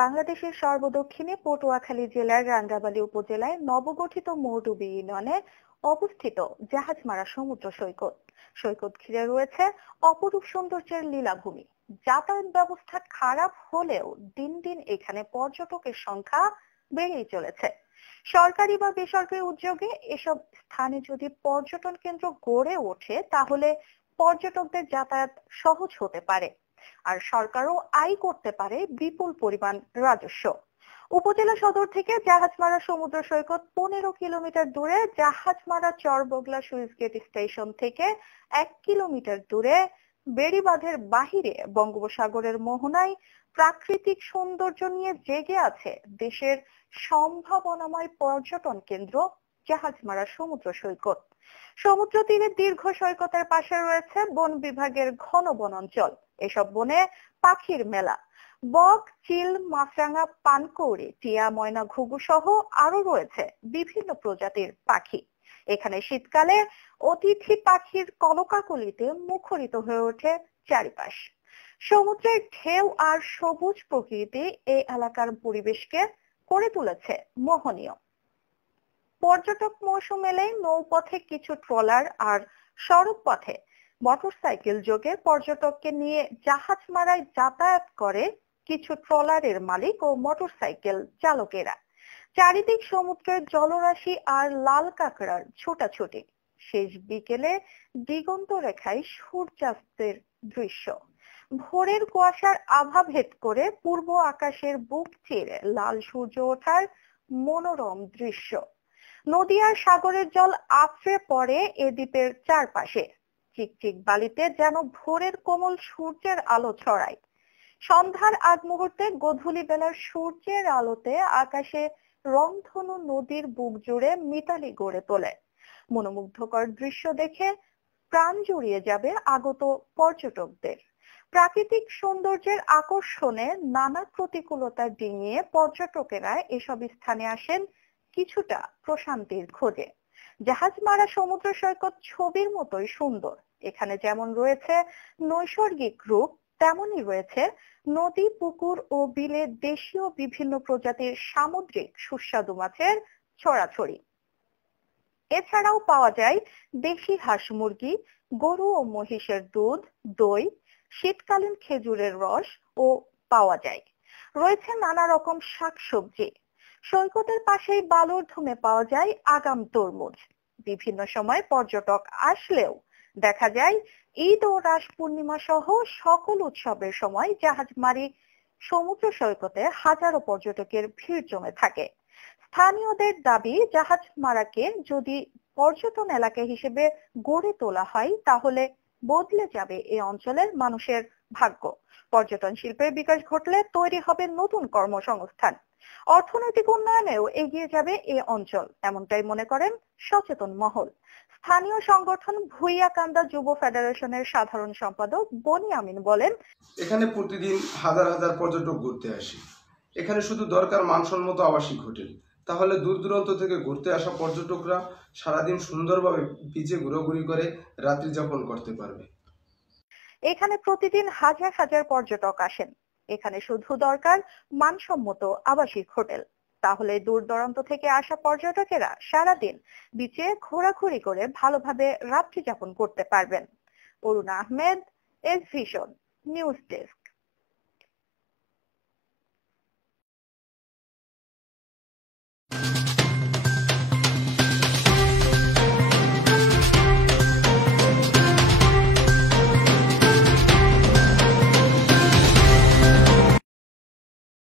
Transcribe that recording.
বাংলাদেশের সর্বদক্ষিণে পটুয়াখালী জেলার রাঙ্গাবালী উপজেলায় নবগঠিত মৌডুবি ইউনিয়নে অবস্থিত জাহাজমারা সমুদ্র সৈকত। সৈকত ঘিরে রয়েছে অপরূপ সৌন্দর্যের লীলাভূমি। যাতায়াত ব্যবস্থা খারাপ হলেও দিন দিন এখানে পর্যটকের সংখ্যা বেড়েই চলেছে। সরকারি বা বেসরকারি উদ্যোগে এসব স্থানে যদি পর্যটন কেন্দ্র গড়ে ওঠে তাহলে পর্যটকদের যাতায়াত সহজ হতে পারে, আর সরকারও আয় করতে পারে বিপুল পরিমাণ রাজস্ব। উপজেলা সদর থেকে জাহাজমারা সমুদ্র সৈকত 15 কিলোমিটার দূরে, জাহাজমারা চরবগলা সুইচ গেট স্টেশন থেকে 1 কিলোমিটার দূরে বেড়িবাঁধের বাহিরে বঙ্গোপসাগরের মোহনায় প্রাকৃতিক সৌন্দর্য নিয়ে জেগে আছে দেশের সম্ভাবনাময় পর্যটন কেন্দ্র জাহাজমারা সমুদ্র সৈকত। সমুদ্র তীরে দীর্ঘ সৈকতের পাশে রয়েছে বন বিভাগের ঘন বনাঞ্চল। এসব বনে পাখির মেলা, বক, চিল, মাছরাঙা, পানকৌড়ি, টিয়া, ময়না, ঘুঘু সহ আরো রয়েছে বিভিন্ন প্রজাতির পাখি। এখানে শীতকালে অতিথি পাখির কলকাকলিতে মুখরিত হয়ে ওঠে চারিপাশ। সমুদ্রের ঢেউ আর সবুজ প্রকৃতি এই এলাকার পরিবেশকে করে তুলেছে মোহনীয়। পর্যটক মৌসুম এলেই নৌপথে কিছু ট্রলার আর সড়ক পথে মোটরসাইকেল যোগে পর্যটককে নিয়ে জাহাজমারায় যাতায়াত করে কিছু ট্রলারের মালিক ও মোটরসাইকেল চালকেরা। চারিদিক সমুদ্রের জলরাশি আর লাল কাঁকড়ার ছোটাছুটি। শেষ বিকেলে দিগন্ত রেখায় সূর্যাস্তের দৃশ্য। ভোরের কুয়াশার আভা ভেদ করে পূর্ব আকাশের বুক চিরে লাল সূর্য ওঠার মনোরম দৃশ্য। নদী আর সাগরের জল আছড়ে পড়ে এ দ্বীপের চারপাশে। চিকচিক বালিতে যেন ভোরের কোমল সূর্যের আলো ছড়ায়। সন্ধ্যার আগ মুহূর্তে গধূলি বেলার সূর্যের আলোতে আকাশে রংধনু নদীর বুক জুড়ে মিতালি গড়ে তোলে। মনোমুগ্ধকর দৃশ্য দেখে প্রাণ জুড়িয়ে যাবে আগত পর্যটকদের। প্রাকৃতিক সৌন্দর্যের আকর্ষণে নানা প্রতিকূলতা ডিঙিয়ে পর্যটকেরা এসব স্থানে আসেন কিছুটা প্রশান্তির খোঁজে। জাহাজমারা সমুদ্র সৈকত ছবির মতোই সুন্দর। এখানে যেমন রয়েছে নৈসর্গিক রূপ, তেমনই রয়েছে নদী, পুকুর ও বিলে দেশীয় বিভিন্ন প্রজাতির সামুদ্রিক সুস্বাদু মাছের ছড়াছড়ি। এছাড়াও পাওয়া যায় দেশি হাঁস, মুরগি, গরু ও মহিষের দুধ, দই, শীতকালীন খেজুরের রস ও পাওয়া যায়। রয়েছে নানা রকম শাকসবজি। সৈকতের পাশেই বালুর ধুমে পাওয়া যায় আগাম তরমুজ। বিভিন্ন সময় পর্যটক আসলেও দেখা যায় ঈদ ও রাস পূর্ণিমা সহ সকল উৎসবের সময় জাহাজমারি সমুদ্র সৈকতে হাজারো পর্যটকের ভিড় জমে থাকে। স্থানীয়দের দাবি, জাহাজমারাকে যদি পর্যটন এলাকা হিসেবে গড়ে তোলা হয় তাহলে বদলে যাবে এই অঞ্চলের মানুষের ভাগ্য। পর্যটন শিল্পের বিকাশ ঘটলে তৈরি হবে নতুন কর্মসংস্থান। অর্থনৈতিক উন্নয়নেও এগিয়ে যাবে এই অঞ্চল, এমনটাই মনে করেন সচেতন মহল। স্থানীয় সংগঠন ভুইয়াকান্দা যুব ফেডারেশনের সাধারণ সম্পাদক বনি আমিন বলেন, এখানে প্রতিদিন হাজার হাজার পর্যটক ঘুরতে আসে। এখানে শুধু দরকার মানসম্মত আবাসিক হোটেল, তাহলে দূর দূরান্ত থেকে ঘুরতে আসা পর্যটকরা সারাদিন সুন্দরভাবে বিচে ঘোরাঘুরি করে রাত্রি যাপন করতে পারবে। এখানে প্রতিদিন হাজার হাজার পর্যটক আসেন। এখানে শুধু দরকার মানসম্মত আবাসিক হোটেল, তাহলে দূর দূরান্ত থেকে আসা পর্যটকেরা সারাদিন বিচে ঘোরাঘুরি করে ভালোভাবে রাত্রি যাপন করতে পারবেন। Aruna Ahmed, S vision news desk.